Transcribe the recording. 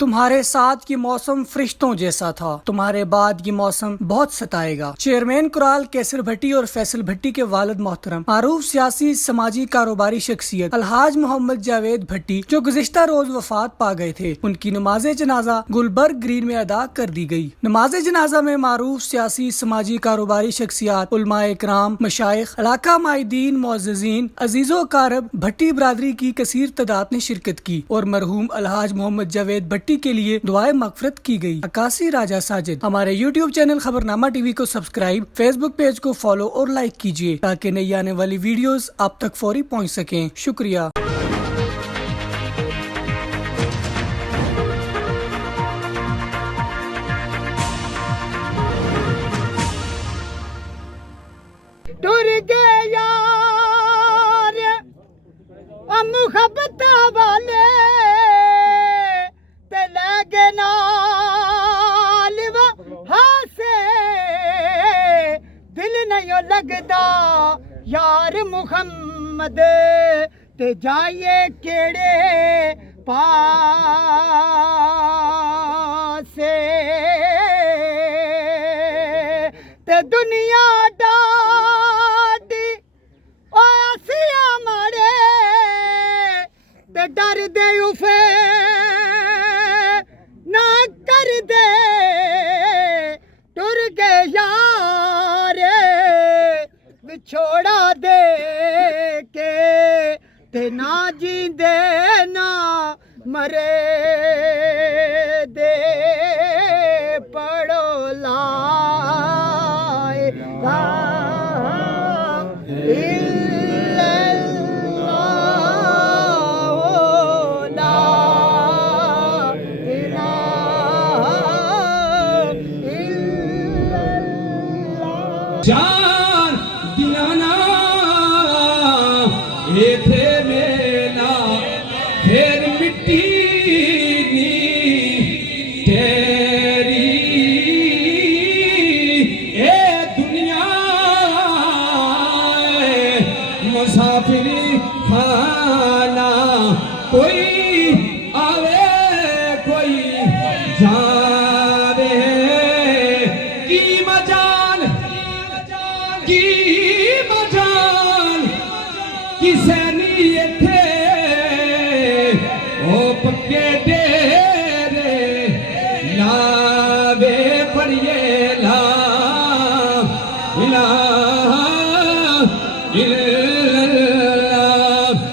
तुम्हारे साथ की मौसम फरिश्तों जैसा था, तुम्हारे बाद की मौसम बहुत सताएगा। चेयरमैन कुराल कैसर भट्टी और फैसल भट्टी के वालिद मोहतरम मारूफ सियासी समाजी कारोबारी शख्सियत अलहाज मोहम्मद जावेद भट्टी जो गुज़िश्ता रोज वफात पा गए थे, उनकी नमाज जनाजा गुलबर्ग ग्रीन में अदा कर दी गई। नमाज जनाजा में मारूफ सियासी समाजी कारोबारी शख्सियात, उलमाए इकराम, मशाइख, इलाका माहिदीन, मुअज़्ज़िज़ीन, अजीज़ो कारब भट्टी बरादरी की कसीर तादाद ने शिरकत की और मरहूम अलहाज मोहम्मद जावेद भट्टी के लिए दुआए मगफरत की गई। अकासी राजा साजिद। हमारे यूट्यूब चैनल खबरनामा टीवी को सब्सक्राइब, फेसबुक पेज को फॉलो और लाइक कीजिए ताकि नई आने वाली वीडियोस आप तक फौरी पहुंच सकें। शुक्रिया। टुर गए यार मुहब्बत वाले ते लगे नाल हासे दिल नहीं लगदा यार मुहम्मद ते जाइए केड़े पासे ते दुनिया डर दे उफे ना कर दे टुर गए यार विछोड़ा दे के ते ना जींदे ना मरे दे पड़ो लाए जान दिलाना एथे मेला फिर मिट्टी नी तेरी ए दुनिया मुसाफिरी खाना कोई